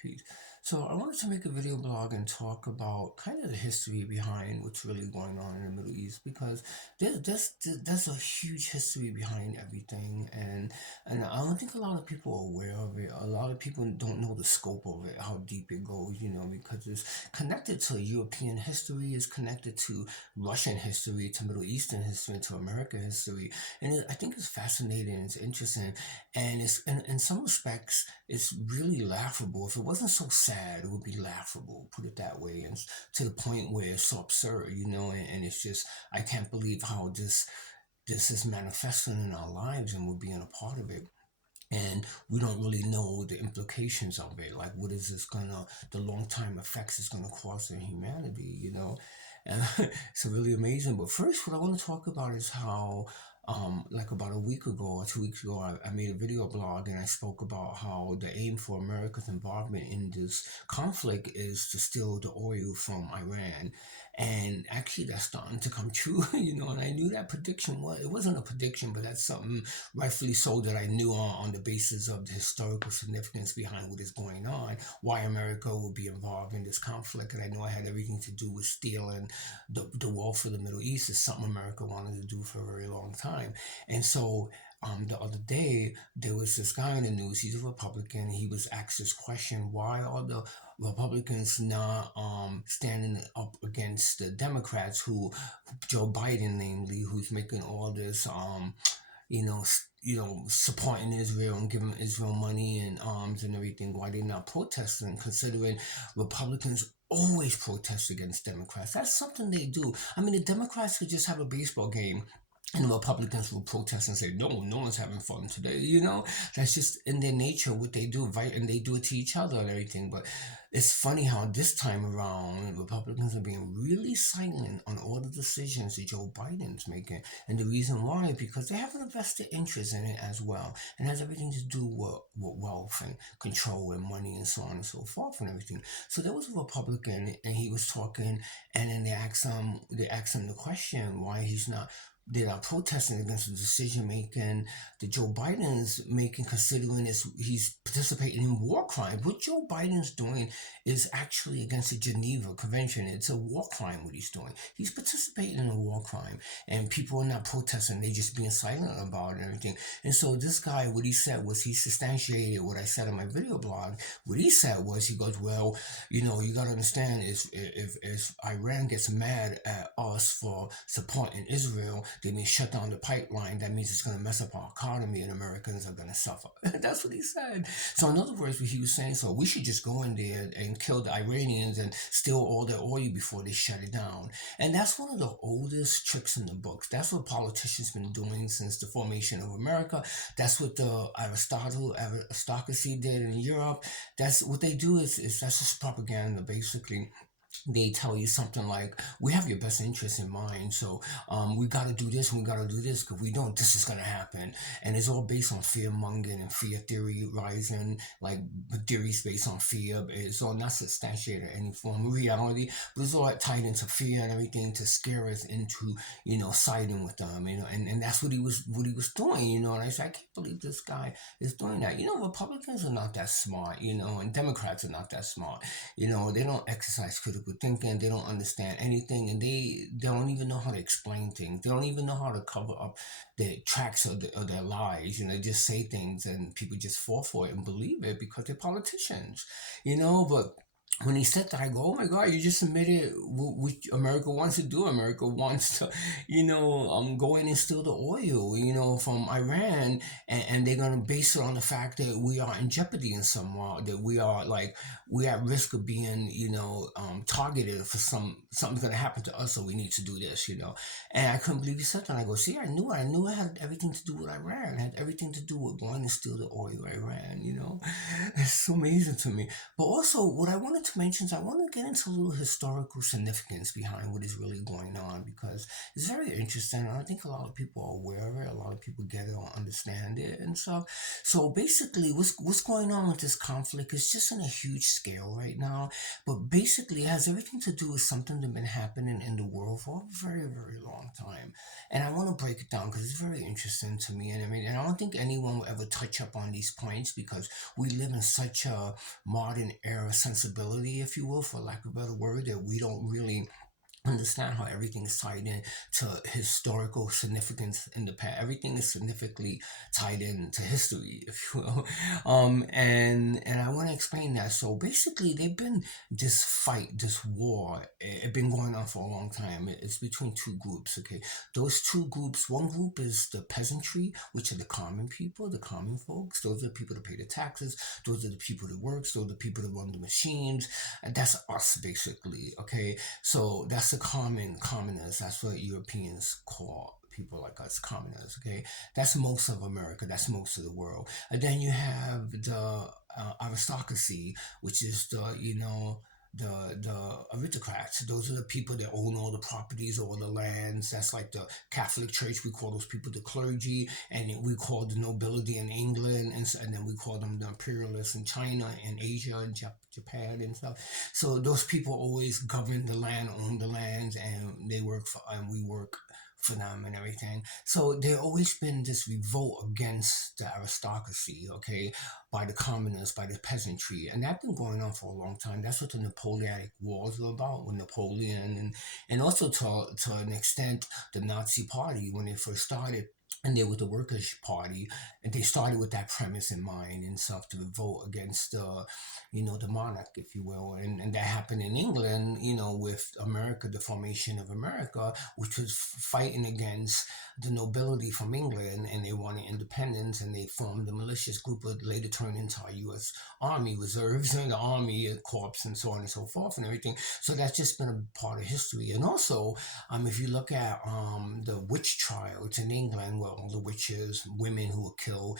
Peace. So I wanted to make a video blog and talk about kind of the history behind what's really going on in the Middle East because there's a huge history behind everything, and I don't think a lot of people are aware of it. A lot of people don't know the scope of it, how deep it goes, because it's connected to European history, it's connected to Russian history, to Middle Eastern history, to American history, and I think it's fascinating, it's interesting, and it's in some respects it's really laughable. If it wasn't so sad, it would be laughable, put it that way, and to the point where it's so absurd, and it's just I can't believe how this is manifesting in our lives and we're being a part of it. And we don't really know the implications of it. Like, what is this gonna, the long time effects it's gonna cause in humanity. And it's really amazing. But first, what I want to talk about is how, like about a week ago or 2 weeks ago, I made a video blog and I spoke about how the aim for America's involvement in this conflict is to steal the oil from Iran. And actually, that's starting to come true, And I knew that prediction was, it wasn't a prediction, but that's something rightfully so that I knew on the basis of the historical significance behind what is going on, why America would be involved in this conflict. And I know I had everything to do with stealing the wealth of the Middle East. Is something America wanted to do for a very long time. And so the other day, there was this guy in the news, he's a Republican. He was asked this question: why are the Republicans not standing up against the Democrats, who Joe Biden, namely, who's making all this supporting Israel and giving Israel money and arms and everything? Why they're not protesting, considering Republicans always protest against Democrats? That's something they do. I mean, the Democrats could just have a baseball game and the Republicans will protest and say, no, no one's having fun today. That's just in their nature, what they do, right? And they do it to each other and everything. But it's funny how this time around, Republicans are being really silent on all the decisions that Joe Biden's making. And the reason why, because they have an vested interest in it as well. And it has everything to do with wealth and control and money and so on and so forth and everything. So there was a Republican and he was talking, and then they asked him the question why they're not protesting against the decision making that Joe Biden's making, considering he's participating in war crimes. What Joe Biden's doing is actually against the Geneva Convention. It's a war crime what he's doing. He's participating in a war crime, and people are not protesting. They're just being silent about it and everything. And so this guy, what he said was, he substantiated what I said in my video blog. What he said was, he goes, well, you got to understand, if Iran gets mad at us for supporting Israel, they may shut down the pipeline. That means it's going to mess up our economy and Americans are going to suffer. That's what he said. So in other words, what he was saying, so we should just go in there and kill the Iranians and steal all their oil before they shut it down. And that's one of the oldest tricks in the books. That's what politicians been doing since the formation of America. That's what the aristocracy did in Europe. That's what they do, is that's just propaganda, basically. They tell you something like, we have your best interest in mind, so we got to do this and we got to do this, because we don't, this is going to happen. And it's all based on fear mongering and fear theory rising, like theories based on fear. It's all not substantiated in any form of reality, but it's all tied into fear and everything to scare us into siding with them. And that's what he was doing. And I said, I can't believe this guy is doing that. Republicans are not that smart, and Democrats are not that smart. They don't exercise critical thinking. They don't understand anything, and they don't even know how to explain things. They don't even know how to cover up the tracks of their lies. They just say things, and people just fall for it and believe it because they're politicians. But when he said that, I go, oh my God, you just admitted what America wants to do. America wants to, go in and steal the oil, from Iran, and they're going to base it on the fact that we are in jeopardy in some way, that we're at risk of being, targeted for something's going to happen to us, so we need to do this. And I couldn't believe he said that. And I go, see, I knew it. I knew it had everything to do with Iran. It had everything to do with going to steal the oil of Iran. It's so amazing to me. But also, what I wanted to mention, I want to get into a little historical significance behind what is really going on because it's very interesting. And I think a lot of people are aware of it. A lot of people get it or understand it and stuff. So basically, what's going on with this conflict is just on a huge scale right now. But basically, it has everything to do with something that's been happening in the world for a very, very long time. And I want to break it down because it's very interesting to me. And I mean, and I don't think anyone will ever touch up on these points because we live in such a modern era sensibility, if you will, for lack of a better word, that we don't really understand how everything is tied in to historical significance in the past. Everything is significantly tied in to history, if you will. And I want to explain that. So basically, they've been this fight, this war. It's been going on for a long time. It's between two groups. Okay, those two groups. One group is the peasantry, which are the common people, the common folks. Those are the people that pay the taxes. Those are the people that work. Those are the people that run the machines. And that's us, basically. Okay, so that's the commoners. That's what Europeans call people like us commoners. Okay, that's most of America. That's most of the world. And then you have the aristocracy, which is the aristocrats. Those are the people that own all the properties, all the lands. That's like the Catholic Church. We call those people the clergy, and we call the nobility in England, and then we call them the imperialists in China and Asia and Japan and stuff. So those people always govern the land, own the lands, and they work for, and we work for them and everything. So there always been this revolt against the aristocracy, okay, by the commoners, by the peasantry, and that's been going on for a long time. That's what the Napoleonic Wars were about with Napoleon, and also to an extent the Nazi Party when they first started. And they were the Workers' Party, and they started with that premise in mind and stuff to revolt against the monarch, if you will, and that happened in England, with America, the formation of America, which was fighting against the nobility from England, and they wanted independence, and they formed a malicious group that later turned into our U.S. Army reserves and the Army Corps and so on and so forth and everything. So that's just been a part of history. And also, if you look at the witch trials in England, where all the witches, women who were killed,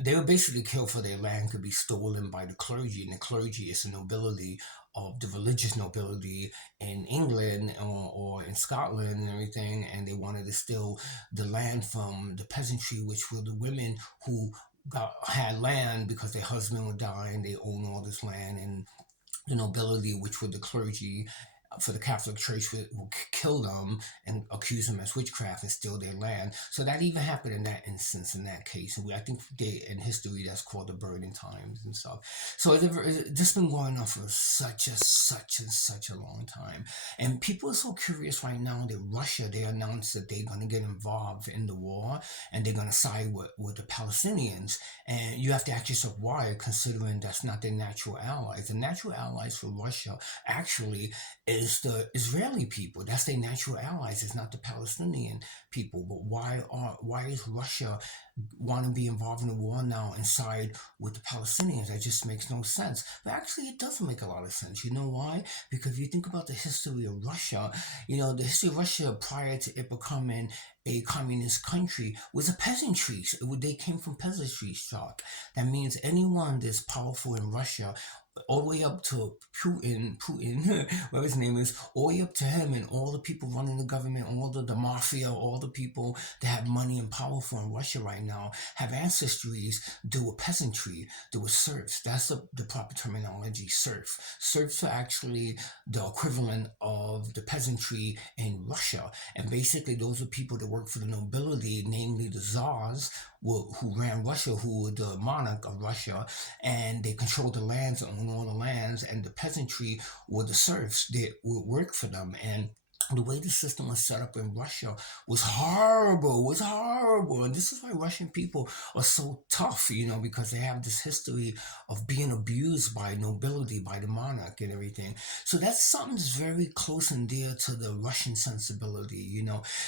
they were basically killed for their land could be stolen by the clergy, and the clergy is the nobility of the religious nobility in England or in Scotland and everything, and they wanted to steal the land from the peasantry, which were the women who had land because their husband would die and they own all this land, and the nobility, which were the clergy for the Catholic Church, will kill them and accuse them as witchcraft and steal their land. So that even happened in that instance, in that case. And I think in history that's called the Burning Times and stuff. So this has been going on for such a long time. And people are so curious right now that Russia, they announced that they're going to get involved in the war and they're going to side with the Palestinians. And you have to ask yourself why, considering that's not their natural allies. The natural allies for Russia actually is the Israeli people. That's their natural allies. It's not the Palestinian people. But why is Russia want to be involved in the war now and side with the Palestinians? That just makes no sense. But actually, it doesn't make a lot of sense. You know why? Because if you think about the history of Russia, the history of Russia prior to it becoming a communist country was a peasantry. They came from peasantry stock. That means anyone that's powerful in Russia, all the way up to Putin, whatever his name is, all the way up to him and all the people running the government, all the mafia, all the people that have money and powerful in Russia right now have ancestries that were peasantry, that were serfs. That's the proper terminology, serf. Serfs are actually the equivalent of the peasantry in Russia. And basically, those are people that work for the nobility, namely the czars, who ran Russia, who were the monarch of Russia, and they controlled the lands, owned all the lands, and the peasantry were the serfs that would work for them. And the way the system was set up in Russia was horrible. And this is why Russian people are so tough, because they have this history of being abused by nobility, by the monarch and everything. So that's something that's very close and dear to the Russian sensibility.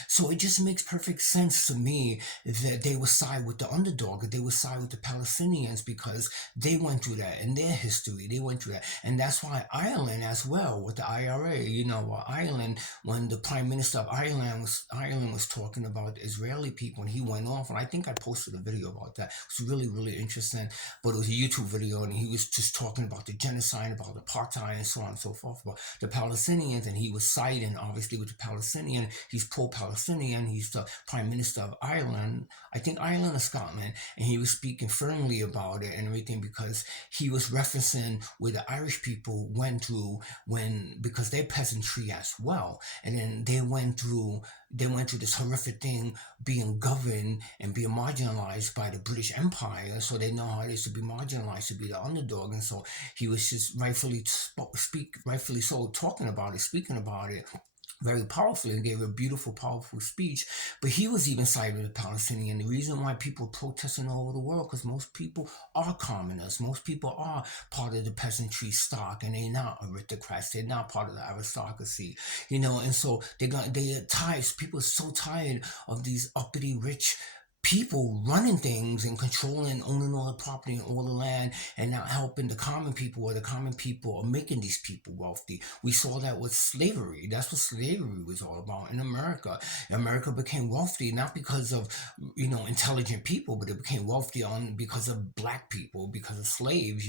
So it just makes perfect sense to me that they would side with the underdog, that they would side with the Palestinians because they went through that in their history. They went through that. And that's why Ireland as well, with the IRA, Ireland when the Prime Minister of Ireland was talking about the Israeli people, and he went off, and I think I posted a video about that. It was really really interesting, but it was a YouTube video, and he was just talking about the genocide, about apartheid, and so on and so forth, about the Palestinians, and he was siding obviously with the Palestinian. He's pro-Palestinian. He's the Prime Minister of Ireland, I think Ireland or Scotland, and he was speaking firmly about it and everything because he was referencing where the Irish people went through when because they're peasantry as well, and then they went through this horrific thing being governed and being marginalized by the British Empire, so they know how it is to be marginalized, to be the underdog, and so he was just rightfully so talking about it, speaking about it very powerfully, and gave a beautiful, powerful speech. But he was even siding with the Palestinian. The reason why people are protesting all over the world because most people are commoners. Most people are part of the peasantry stock, and they're not aristocrats. They're not part of the aristocracy, And so they are tired. People are so tired of these uppity rich people running things and controlling, owning all the property and all the land, and not helping the common people, or the common people are making these people wealthy. We saw that with slavery. That's what slavery was all about in America. America became wealthy not because of intelligent people, but it became wealthy on because of black people, because of slaves.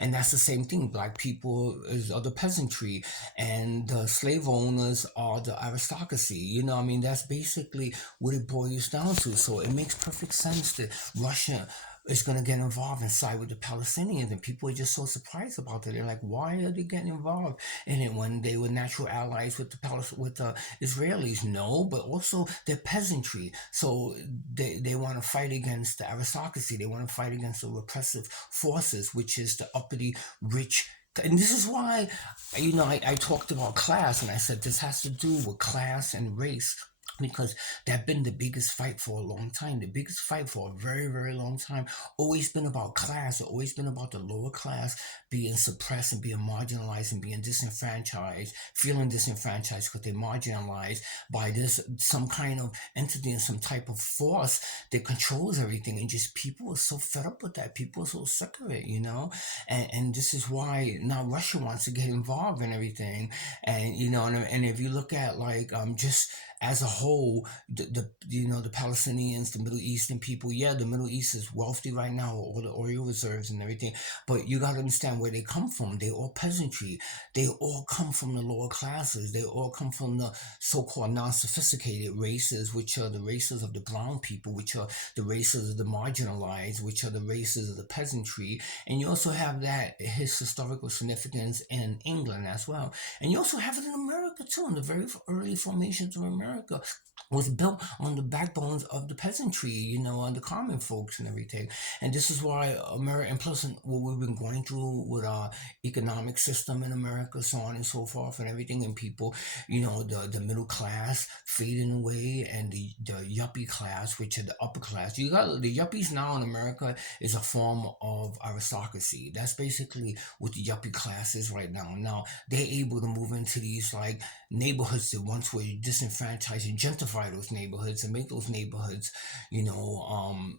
And that's the same thing. Black people are the peasantry, and the slave owners are the aristocracy. I mean, that's basically what it boils down to. So it makes perfect sense that Russia is going to get involved and side with the Palestinians, and people are just so surprised about that. They're like, why are they getting involved in it when they were natural allies with the Israelis? No, but also they're peasantry, so they want to fight against the aristocracy. They want to fight against the repressive forces, which is the uppity rich. And this is why, I talked about class, and I said this has to do with class and race, because that's been the biggest fight for a long time. The biggest fight for a very, very long time always been about class. It's always been about the lower class being suppressed and being marginalized and being disenfranchised, feeling disenfranchised because they're marginalized by this some kind of entity and some type of force that controls everything. And just people are so fed up with that. People are so sick of it. And this is why now Russia wants to get involved in everything. And if you look at just as a whole, the Palestinians, the Middle Eastern people, yeah, the Middle East is wealthy right now, all the oil reserves and everything. But you got to understand where they come from. They all peasantry. They all come from the lower classes. They all come from the so-called non-sophisticated races, which are the races of the brown people, which are the races of the marginalized, which are the races of the peasantry. And you also have that his historical significance in England as well. And you also have it in America too, in the very early formations of America was built on the backbones of the peasantry, and the common folks and everything. And this is why America, and plus what we've been going through with our economic system in America, so on and so forth, and everything, and people, the middle class fading away, and the yuppie class, which are the upper class. You got the yuppies now in America is a form of aristocracy. That's basically what the yuppie class is right now. Now they're able to move into these neighborhoods that once were disenfranchised and gentrify those neighborhoods and make those neighborhoods, you know, um,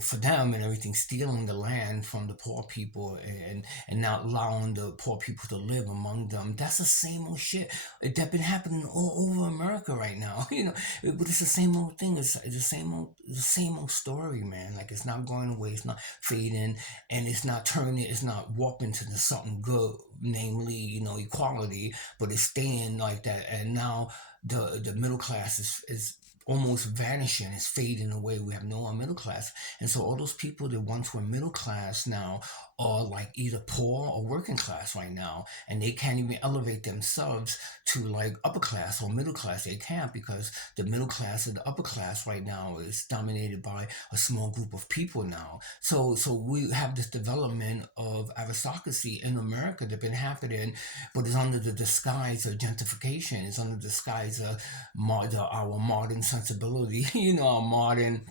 for them and everything, stealing the land from the poor people and not allowing the poor people to live among them. That's the same old shit that been happening all over America right now. But it's the same old thing. It's the same old story, man. Like it's not going away. It's not fading, and it's not turning. It's not warping to something good, namely, equality. But it's staying like that. And now the middle class is almost vanishing, it's fading away. We have no more middle class. And so all those people that once were middle class now are like either poor or working class right now. And they can't even elevate themselves to like upper class or middle class. They can't, because the middle class and the upper class right now is dominated by a small group of people now. So we have this development of aristocracy in America that's been happening, but it's under the disguise of gentrification. It's under the disguise of our modern sensibility, our modern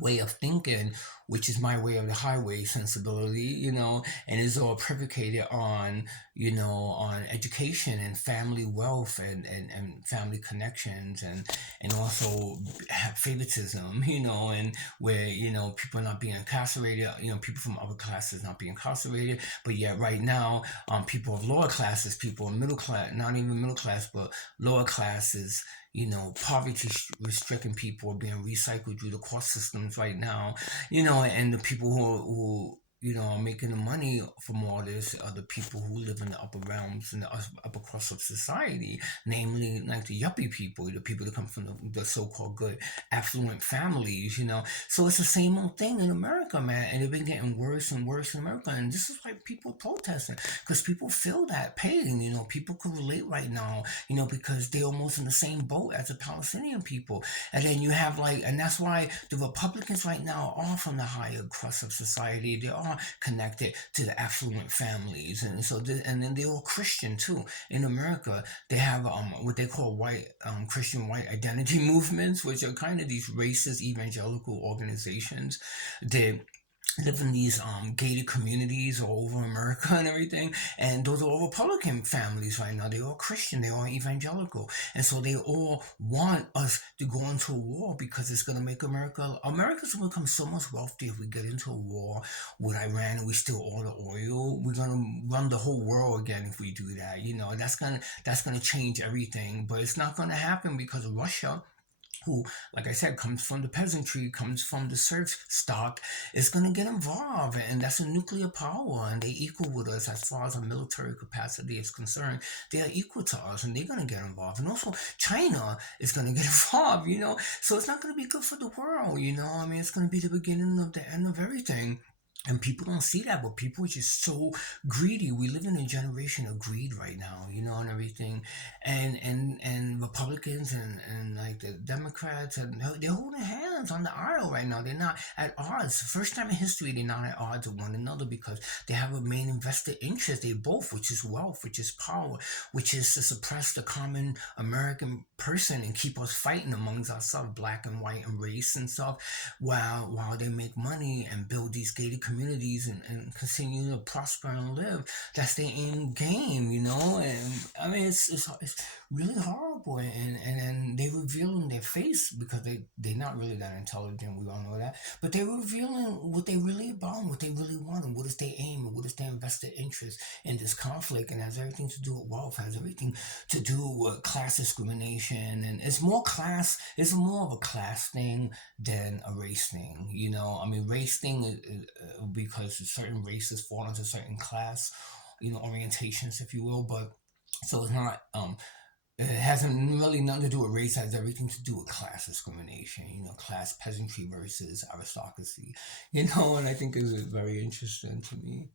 way of thinking, which is my way of the highway sensibility, and it's all predicated on, on education and family wealth and family connections and also have favoritism, and where, people are not being incarcerated, people from other classes not being incarcerated, but yet right now, people of lower classes, people in middle class, not even middle class, but lower classes, poverty stricken people are being recycled through the cost systems right now, and the people who are making the money from all this are the people who live in the upper realms and the upper crust of society, namely like the yuppie people, the people that come from the so-called good affluent families, So it's the same old thing in America, man, and it's been getting worse and worse in America, and this is why people are protesting, because people feel that pain, people can relate right now, because they're almost in the same boat as the Palestinian people. And then you have and that's why the Republicans right now are from the higher crust of society. They are connected to the affluent families, and and then they're all Christian too. In America, they have what they call white Christian white identity movements, which are kind of these racist evangelical organizations. They live in these gated communities all over America and everything. And those are all Republican families right now. They're all Christian, they're all evangelical. And so they all want us to go into a war because it's gonna make America's gonna become so much wealthy if we get into a war with Iran and we steal all the oil. We're gonna run the whole world again if we do that. That's gonna change everything. But it's not gonna happen because of Russia, who, like I said, comes from the peasantry, comes from the serf stock, is going to get involved. And that's a nuclear power, and they equal with us as far as our military capacity is concerned. They are equal to us, and they're going to get involved. And also, China is going to get involved. So it's not going to be good for the world. I mean, it's going to be the beginning of the end of everything. And people don't see that, but people are just so greedy. We live in a generation of greed right now, and everything. And Republicans and like the Democrats, and they're holding hands on the aisle right now. They're not at odds. First time in history, they're not at odds with one another because they have a main invested interest. They both, which is wealth, which is power, which is to suppress the common American person and keep us fighting amongst ourselves, black and white and race and stuff, while they make money and build these gated communities and continue to prosper and live. That's their aim game. And I mean, it's really horrible, and they reveal in their face because they're not really that intelligent. We all know that, but they're revealing what they really about, and what they really want, and what is their aim, and what is their invested interest in this conflict, and has everything to do with wealth, has everything to do with class discrimination, and it's more of a class thing than a race thing. I mean, race thing is because certain races fall into certain class, orientations, if you will. But so it's not. It hasn't really nothing to do with race. It has everything to do with class discrimination. Class peasantry versus aristocracy. And I think is very interesting to me.